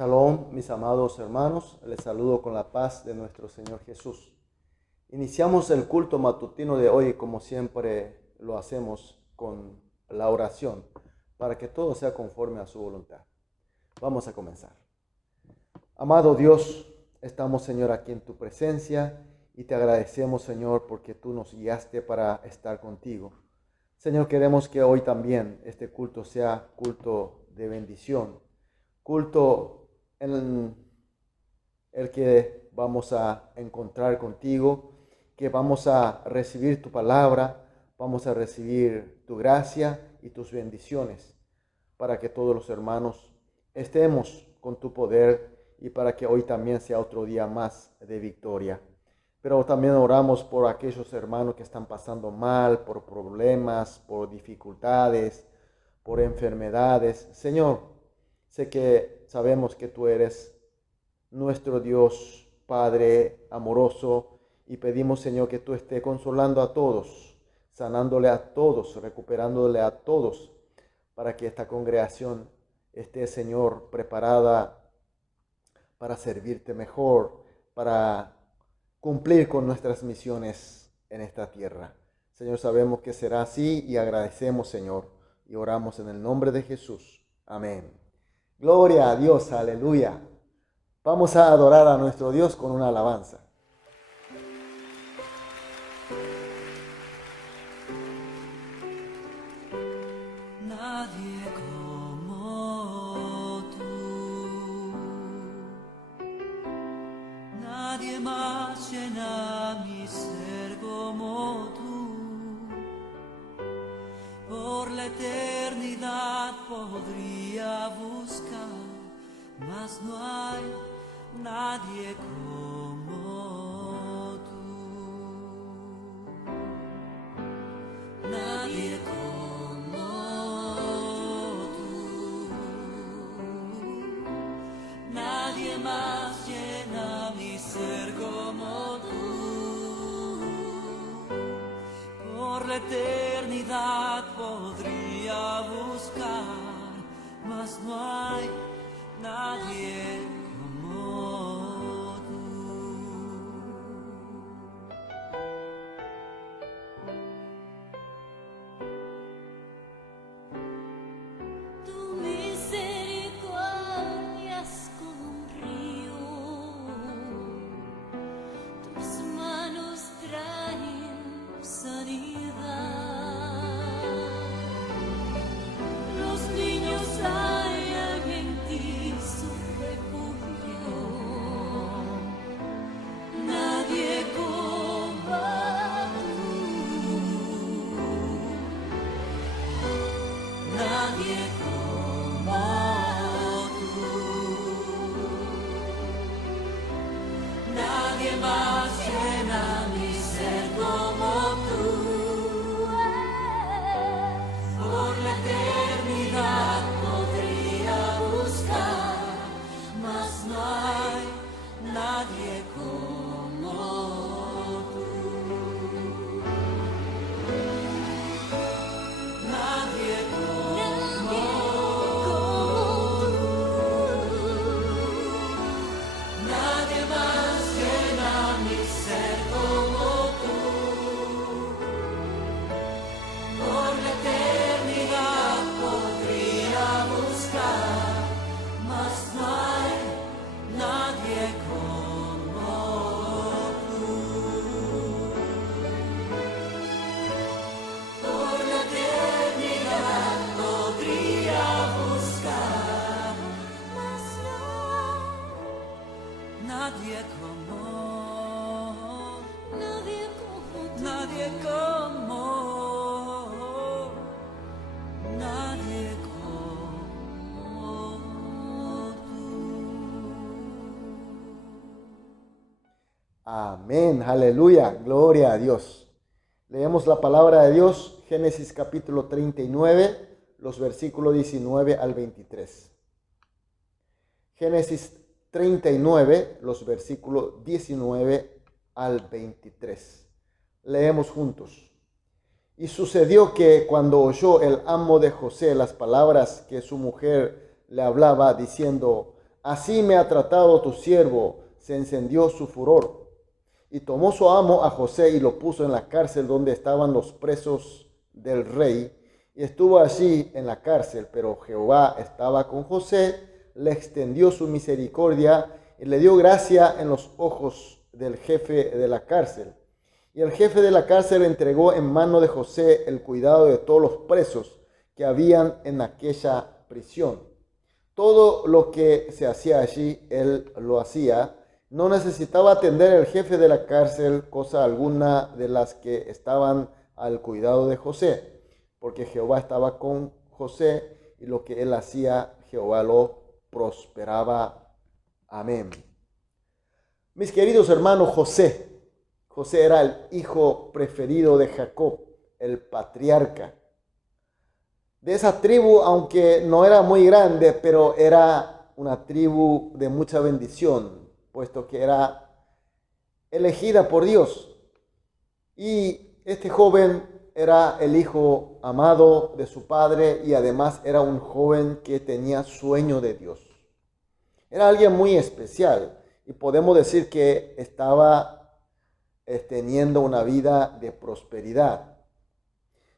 Shalom, mis amados hermanos, les saludo con la paz de nuestro Señor Jesús. Iniciamos el culto matutino de hoy como siempre lo hacemos con la oración, para que todo sea conforme a su voluntad. Vamos a comenzar. Amado Dios, estamos, Señor, aquí en tu presencia y te agradecemos, Señor, porque tú nos guiaste para estar contigo. Señor, queremos que hoy también este culto sea culto de bendición, culto en el que vamos a encontrar contigo, que vamos a recibir tu palabra, vamos a recibir tu gracia y tus bendiciones, para que todos los hermanos estemos con tu poder y para que hoy también sea otro día más de victoria. Pero también oramos por aquellos hermanos que están pasando mal, por problemas, por dificultades, por enfermedades. Señor, sabemos que tú eres nuestro Dios, Padre amoroso, y pedimos, Señor, que tú estés consolando a todos, sanándole a todos, recuperándole a todos, para que esta congregación esté, Señor, preparada para servirte mejor, para cumplir con nuestras misiones en esta tierra. Señor, sabemos que será así y agradecemos, Señor, y oramos en el nombre de Jesús. Amén. Gloria a Dios, aleluya. Vamos a adorar a nuestro Dios con una alabanza. Nadie como tú, nadie más llena mi ser como tú. Por la eternidad podría buscar, mas no hay nadie como tú. Nadie como tú. Nadie más llena mi ser como tú. Por la eternidad podría buscar, mas no hay nadie como tú. Tu misericordia es como un río, tus manos traen sanidad. Los niños hallan en ti su refugio. Nadie como tú. Nadie como tú. Nadie más llena mi ser como tú. Por la eternidad podría buscar, mas no hay nadie como tú. Nadie como tú. Nadie más llena mi ser como tú. Por la eternidad podría buscar, mas no hay nadie como tú. Por la eternidad podría buscar, mas no hay nadie como, nadie como, nadie como, nadie como tú. Amén, aleluya, gloria a Dios. Leemos la palabra de Dios, Génesis capítulo 39, los versículos 19 al 23. Génesis 39, los versículos 19 al 23. Leemos juntos. Y sucedió que cuando oyó el amo de José las palabras que su mujer le hablaba, diciendo, así me ha tratado tu siervo, se encendió su furor. Y tomó su amo a José y lo puso en la cárcel donde estaban los presos del rey. Y estuvo allí en la cárcel, pero Jehová estaba con José le extendió su misericordia y le dio gracia en los ojos del jefe de la cárcel. Y el jefe de la cárcel entregó en mano de José el cuidado de todos los presos que habían en aquella prisión. Todo lo que se hacía allí, él lo hacía. No necesitaba atender el jefe de la cárcel cosa alguna de las que estaban al cuidado de José, porque Jehová estaba con José y lo que él hacía, Jehová lo prosperaba. Amén. Mis queridos hermanos, José era el hijo preferido de Jacob, el patriarca. De esa tribu, aunque no era muy grande, pero era una tribu de mucha bendición, puesto que era elegida por Dios. Y este joven era el hijo amado de su padre y además era un joven que tenía sueño de Dios. Era alguien muy especial y podemos decir que estaba teniendo una vida de prosperidad.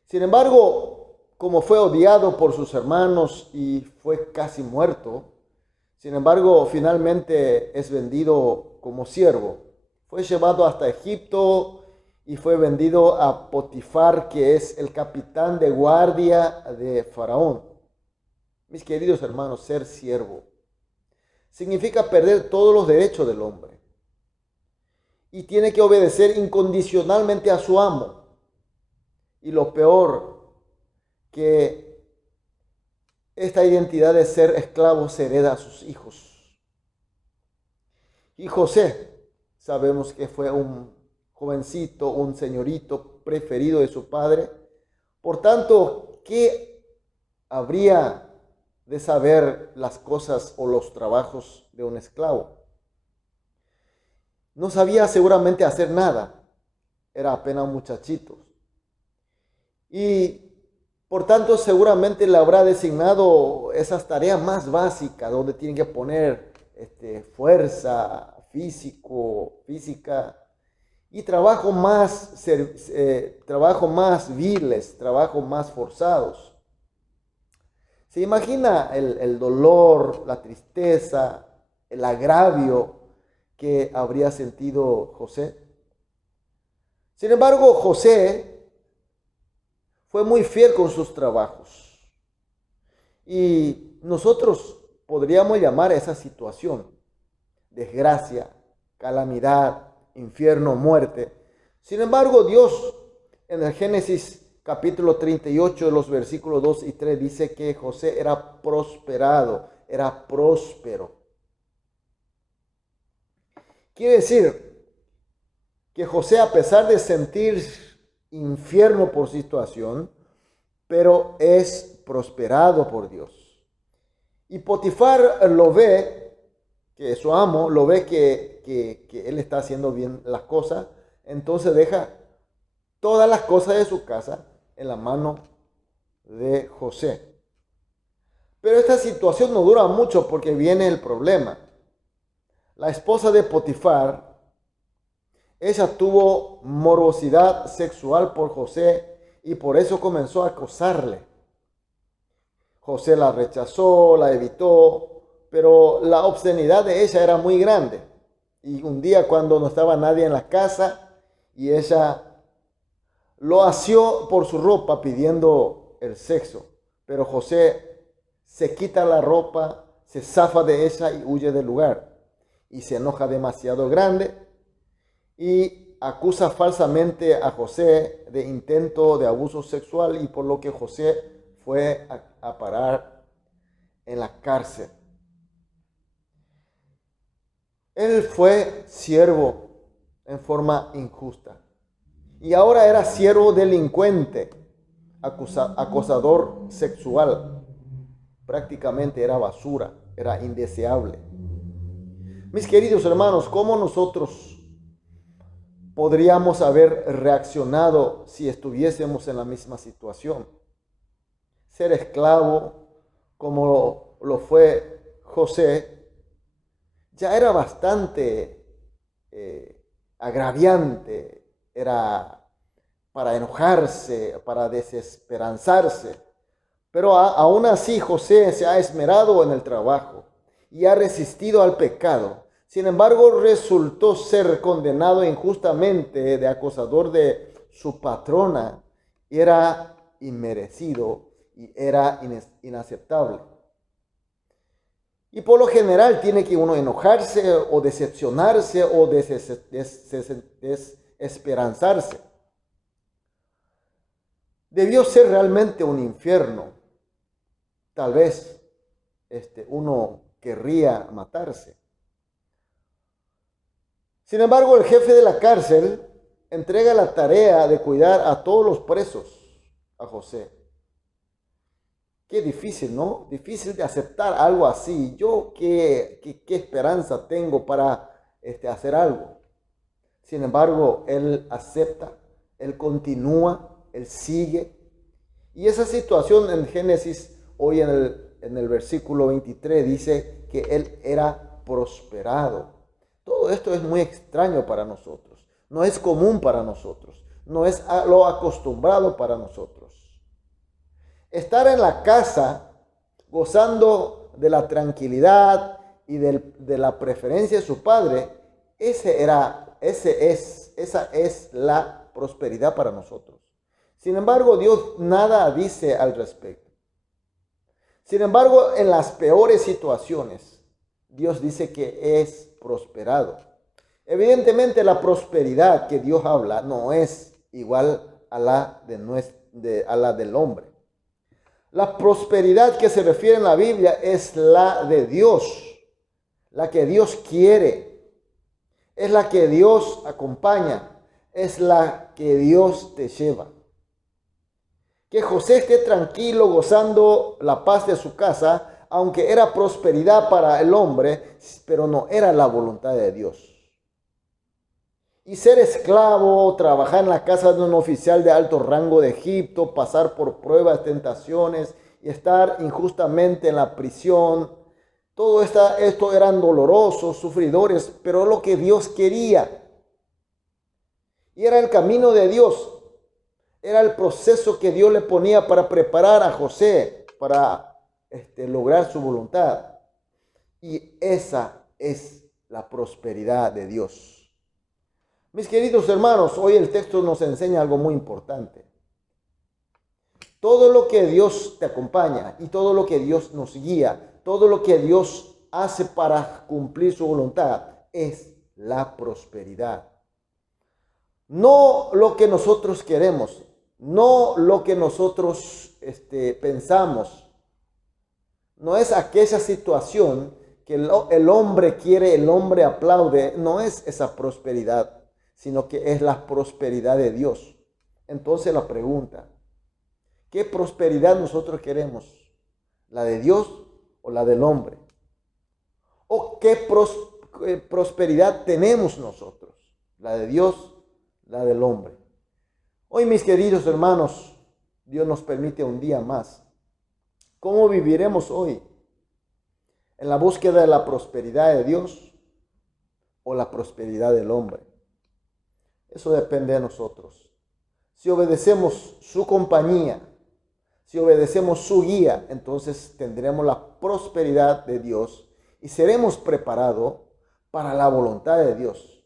Sin embargo, como fue odiado por sus hermanos y fue casi muerto, sin embargo, finalmente es vendido como siervo. Fue llevado hasta Egipto y fue vendido a Potifar, que es el capitán de guardia de Faraón. Mis queridos hermanos, ser siervo significa perder todos los derechos del hombre. Y tiene que obedecer incondicionalmente a su amo. Y lo peor, que esta identidad de ser esclavo se hereda a sus hijos. Y José, sabemos que fue un jovencito, un señorito preferido de su padre. Por tanto, ¿qué habría de saber las cosas o los trabajos de un esclavo? No sabía seguramente hacer nada, era apenas un muchachito. Y por tanto seguramente le habrá designado esas tareas más básicas, donde tienen que poner fuerza, física, y trabajo más viles, trabajos más forzados. ¿Se imagina el dolor, la tristeza, el agravio que habría sentido José? Sin embargo, José fue muy fiel con sus trabajos. Y nosotros podríamos llamar a esa situación desgracia, calamidad, infierno, muerte. Sin embargo, Dios en el Génesis capítulo 38, los versículos 2 y 3 dice que José era prosperado, era próspero. Quiere decir que José, a pesar de sentir infierno por situación, pero es prosperado por Dios. Y Potifar lo ve, que su amo lo ve que él está haciendo bien las cosas, entonces deja todas las cosas de su casa en la mano de José. Pero esta situación no dura mucho porque viene el problema. La esposa de Potifar, ella tuvo morbosidad sexual por José y por eso comenzó a acosarle. José la rechazó, la evitó, pero la obscenidad de ella era muy grande. Y un día, cuando no estaba nadie en la casa y ella lo asió por su ropa pidiendo el sexo, pero José se quita la ropa, se zafa de ella y huye del lugar. Y se enoja demasiado grande y acusa falsamente a José de intento de abuso sexual, y por lo que José fue a parar en la cárcel. Él fue siervo en forma injusta y ahora era siervo delincuente, acosador sexual. Prácticamente era basura, era indeseable. Mis queridos hermanos, ¿cómo nosotros podríamos haber reaccionado si estuviésemos en la misma situación? Ser esclavo, como lo fue José, ya era bastante agraviante, era para enojarse, para desesperanzarse. Pero aún así José se ha esmerado en el trabajo. y ha resistido al pecado. Sin embargo, resultó ser condenado injustamente de acosador de su patrona. Era inmerecido y era inaceptable. Y por lo general tiene que uno enojarse o decepcionarse o desesperanzarse. Debió ser realmente un infierno. Tal vez uno querría matarse. Sin embargo, el jefe de la cárcel entrega la tarea de cuidar a todos los presos a José. Qué difícil, ¿no? Difícil de aceptar algo así. Yo qué esperanza tengo para hacer algo. Sin embargo, él acepta, él continúa, él sigue. Y esa situación en Génesis, hoy en el versículo 23, dice que él era prosperado. Todo esto es muy extraño para nosotros. No es común para nosotros. No es lo acostumbrado para nosotros. Estar en la casa gozando de la tranquilidad y de la preferencia de su padre, esa es la prosperidad para nosotros. Sin embargo, Dios nada dice al respecto. Sin embargo, en las peores situaciones, Dios dice que es prosperado. Evidentemente, la prosperidad que Dios habla no es igual a la del hombre. La prosperidad que se refiere en la Biblia es la de Dios, la que Dios quiere, es la que Dios acompaña, es la que Dios te lleva. Que José esté tranquilo gozando la paz de su casa, aunque era prosperidad para el hombre, pero no era la voluntad de Dios. Y ser esclavo, trabajar en la casa de un oficial de alto rango de Egipto, pasar por pruebas, tentaciones y estar injustamente en la prisión. Todo esto eran dolorosos, sufridores, pero lo que Dios quería. Y era el camino de Dios. Era el proceso que Dios le ponía para preparar a José para lograr su voluntad. Y esa es la prosperidad de Dios. Mis queridos hermanos, hoy el texto nos enseña algo muy importante. Todo lo que Dios te acompaña y todo lo que Dios nos guía, todo lo que Dios hace para cumplir su voluntad es la prosperidad. No lo que nosotros queremos, no lo que nosotros pensamos. No es aquella situación que el hombre quiere, el hombre aplaude, no es esa prosperidad, sino que es la prosperidad de Dios. Entonces la pregunta, ¿qué prosperidad nosotros queremos? ¿La de Dios o la del hombre? ¿O qué prosperidad tenemos nosotros? ¿La de Dios, la del hombre? Hoy, mis queridos hermanos, Dios nos permite un día más. ¿Cómo viviremos hoy? ¿En la búsqueda de la prosperidad de Dios o la prosperidad del hombre? Eso depende de nosotros. Si obedecemos su compañía, si obedecemos su guía, entonces tendremos la prosperidad de Dios y seremos preparados para la voluntad de Dios.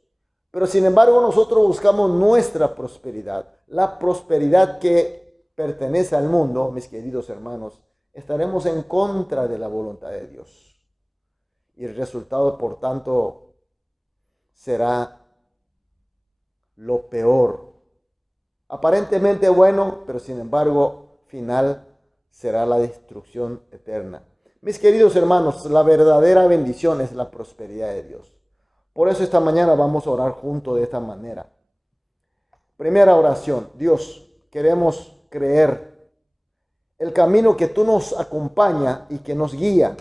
Pero sin embargo, nosotros buscamos nuestra prosperidad, la prosperidad que pertenece al mundo, mis queridos hermanos, estaremos en contra de la voluntad de Dios. Y el resultado, por tanto, será lo peor. Aparentemente bueno, pero sin embargo, final será la destrucción eterna. Mis queridos hermanos, la verdadera bendición es la prosperidad de Dios. Por eso esta mañana vamos a orar juntos de esta manera. Primera oración. Dios, queremos creer. El camino que tú nos acompaña y que nos guía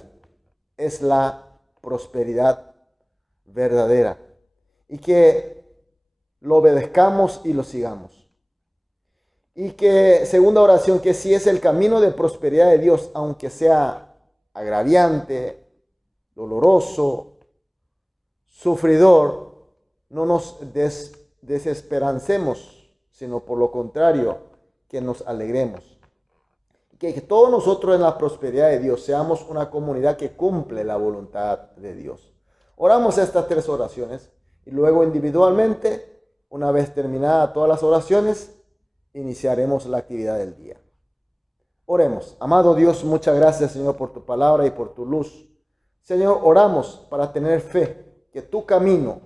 es la prosperidad verdadera. Y que lo obedezcamos y lo sigamos. Y que, segunda oración, que si es el camino de prosperidad de Dios, aunque sea agraviante, doloroso, sufridor, no nos desesperancemos, sino por lo contrario, que nos alegremos. Que todos nosotros en la prosperidad de Dios seamos una comunidad que cumple la voluntad de Dios. Oramos estas 3 oraciones y luego individualmente, una vez terminadas todas las oraciones, iniciaremos la actividad del día. Oremos. Amado Dios, muchas gracias, Señor, por tu palabra y por tu luz. Señor, oramos para tener fe que tu camino,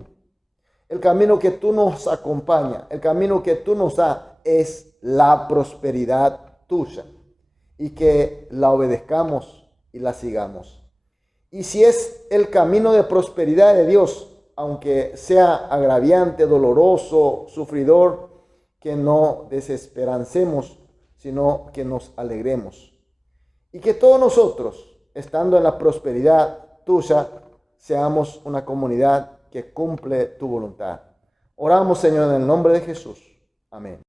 el camino que tú nos acompaña, el camino que tú nos das es la prosperidad tuya y que la obedezcamos y la sigamos. Y si es el camino de prosperidad de Dios, aunque sea agraviante, doloroso, sufridor, que no desesperancemos, sino que nos alegremos. Y que todos nosotros, estando en la prosperidad tuya, seamos una comunidad que cumple tu voluntad. Oramos, Señor, en el nombre de Jesús. Amén.